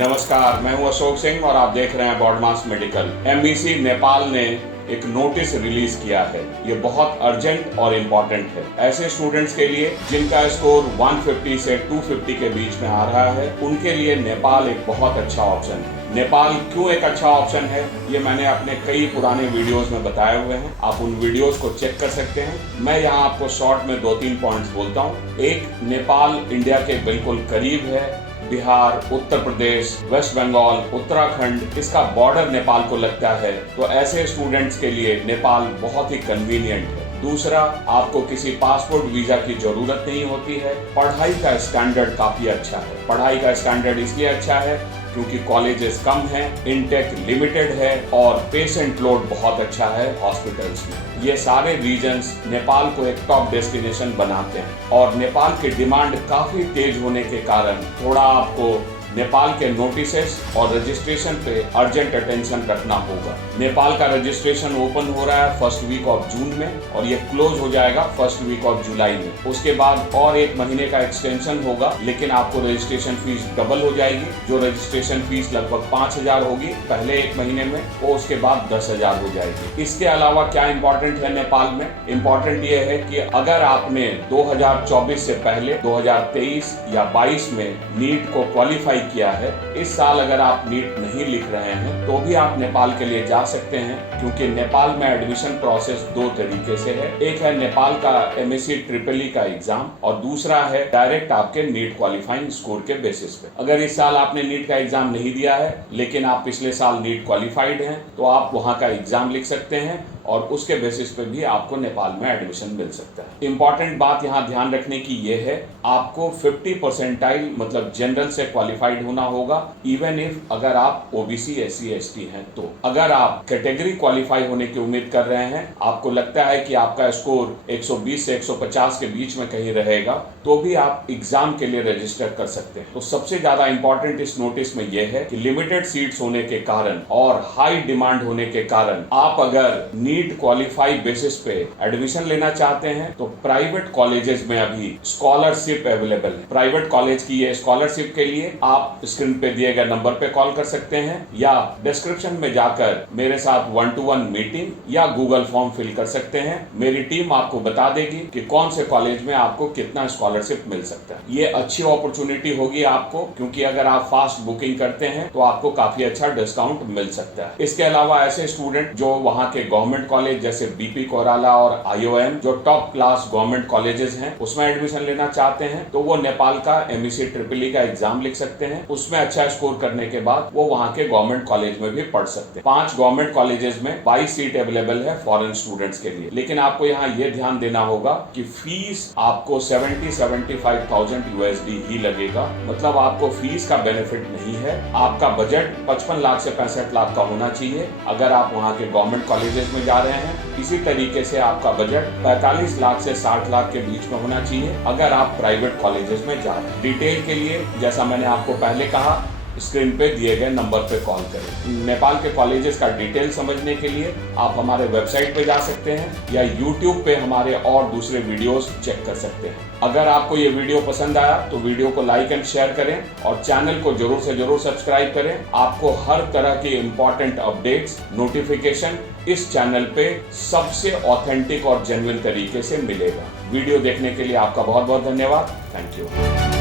नमस्कार, मैं हूं अशोक सिंह और आप देख रहे हैं बॉडमास मेडिकल। एमबीसी नेपाल ने एक नोटिस रिलीज किया है। ये बहुत अर्जेंट और इम्पोर्टेंट है ऐसे स्टूडेंट्स के लिए जिनका स्कोर 150 से 250 के बीच में आ रहा है। उनके लिए नेपाल एक बहुत अच्छा ऑप्शन है। नेपाल क्यों एक अच्छा ऑप्शन है, ये मैंने अपने कई पुराने वीडियोस में बताए हुए हैं। आप उन वीडियोस को चेक कर सकते हैं। मैं यहाँ आपको शॉर्ट में 2-3 पॉइंट्स बोलता हूँ। एक, नेपाल इंडिया के बिल्कुल करीब है। बिहार, उत्तर प्रदेश, वेस्ट बंगाल, उत्तराखंड, इसका बॉर्डर नेपाल को लगता है, तो ऐसे स्टूडेंट्स के लिए नेपाल बहुत ही कन्वीनियंट है। दूसरा, आपको किसी पासपोर्ट वीजा की जरूरत नहीं होती है। पढ़ाई का स्टैंडर्ड काफी अच्छा है। पढ़ाई का स्टैंडर्ड इसलिए अच्छा है क्योंकि कॉलेजेस कम हैं, इनटेक लिमिटेड है और पेशेंट लोड बहुत अच्छा है हॉस्पिटल्स में। ये सारे रीजन्स नेपाल को एक टॉप डेस्टिनेशन बनाते हैं और नेपाल की डिमांड काफी तेज होने के कारण थोड़ा आपको नेपाल के नोटिसेस और रजिस्ट्रेशन पे अर्जेंट अटेंशन रखना होगा। नेपाल का रजिस्ट्रेशन ओपन हो रहा है फर्स्ट वीक ऑफ जून में और ये क्लोज हो जाएगा फर्स्ट वीक ऑफ जुलाई में। उसके बाद और 1 महीने का एक्सटेंशन होगा, लेकिन आपको रजिस्ट्रेशन फीस डबल हो जाएगी। जो रजिस्ट्रेशन फीस लगभग 5,000 होगी पहले 1 महीने में, वो उसके बाद 10,000 हो जाएगी। इसके अलावा क्या इम्पोर्टेंट है नेपाल में? इम्पोर्टेंट ये है कि अगर आपने 2024 से पहले 2023 या 22 में नीट को क्वालिफाई किया है, इस साल अगर आप नीट नहीं लिख रहे हैं तो भी आप नेपाल के लिए जा सकते हैं, क्योंकि नेपाल में एडमिशन प्रोसेस 2 तरीके से है। एक है नेपाल का एमएससी ट्रिपल ई का एग्जाम और दूसरा है डायरेक्ट आपके नीट क्वालिफाइंग स्कोर के बेसिस पे। अगर इस साल आपने नीट का एग्जाम नहीं दिया है लेकिन आप पिछले साल नीट क्वालिफाइड हैं, तो आप वहां का एग्जाम लिख सकते हैं और उसके बेसिस पे भी आपको नेपाल में एडमिशन मिल सकता है। इंपॉर्टेंट बात यहाँ ध्यान रखने की ये है, आपको 50 परसेंटाइल मतलब जनरल से क्वालिफाइड होना होगा, इवन इफ अगर आप ओबीसी SC ST हैं तो। अगर आप कैटेगरी क्वालिफाई होने की उम्मीद कर रहे हैं, आपको लगता है कि आपका स्कोर 120 से 150 के बीच में कहीं रहेगा, तो भी आप एग्जाम के लिए रजिस्टर कर सकते हैं। तो सबसे ज्यादा इंपॉर्टेंट इस नोटिस में यह है कि लिमिटेड सीट्स होने के कारण और हाई डिमांड होने के कारण आप अगर नीट क्वालिफाई बेसिस पे एडमिशन लेना चाहते हैं तो प्राइवेट कॉलेजेस में अभी स्कॉलरशिप अवेलेबल है। प्राइवेट कॉलेज की ये स्कॉलरशिप के लिए आप स्क्रीन पे दिए गए नंबर पे कॉल कर सकते हैं या डिस्क्रिप्शन में जाकर मेरे साथ 1-to-1 मीटिंग या गूगल फॉर्म फिल कर सकते हैं। मेरी टीम आपको बता देगी कि कौन से कॉलेज में आपको कितना स्कॉलरशिप मिल सकता है। ये अच्छी अपॉर्चुनिटी होगी आपको, क्योंकि अगर आप फास्ट बुकिंग करते हैं तो आपको काफी अच्छा डिस्काउंट मिल सकता है। इसके अलावा ऐसे स्टूडेंट जो वहाँ के गवर्नमेंट कॉलेज जैसे बीपी कोराला और IOM जो टॉप क्लास गवर्नमेंट कॉलेजेस हैं उसमें एडमिशन लेना चाहते हैं, तो वो नेपाल का एमएससी ट्रिपल ई का एग्जाम लिख सकते हैं। उसमें अच्छा स्कोर करने के बाद वो वहाँ के गवर्नमेंट कॉलेज में भी पढ़ सकते हैं। 5 गवर्नमेंट कॉलेजेस में 22 सीट अवेलेबल है फॉरेन स्टूडेंट्स के लिए। लेकिन आपको यहाँ ये ध्यान देना होगा कि फीस आपको 70-75,000 USD ही लगेगा, मतलब आपको फीस का बेनिफिट नहीं है। आपका बजट 55 लाख से 65 लाख का होना चाहिए अगर आप वहाँ के गवर्नमेंट कॉलेजेस में जा रहे हैं। इसी तरीके से आपका बजट 45 लाख से 60 लाख के बीच में होना चाहिए अगर आप प्राइवेट कॉलेजेस में जा रहे हैं। डिटेल के लिए, जैसा मैंने आपको पहले कहा, स्क्रीन पे दिए गए नंबर पे कॉल करें। नेपाल के कॉलेजेस का डिटेल समझने के लिए आप हमारे वेबसाइट पे जा सकते हैं या YouTube पे हमारे और दूसरे वीडियोस चेक कर सकते हैं। अगर आपको ये वीडियो पसंद आया तो वीडियो को लाइक एंड शेयर करें और चैनल को जरूर से जरूर सब्सक्राइब करें। आपको हर तरह के इंपॉर्टेंट अपडेट्स, नोटिफिकेशन इस चैनल पे सबसे ऑथेंटिक और जेन्युइन तरीके से मिलेगा। वीडियो देखने के लिए आपका बहुत बहुत धन्यवाद। Thank you.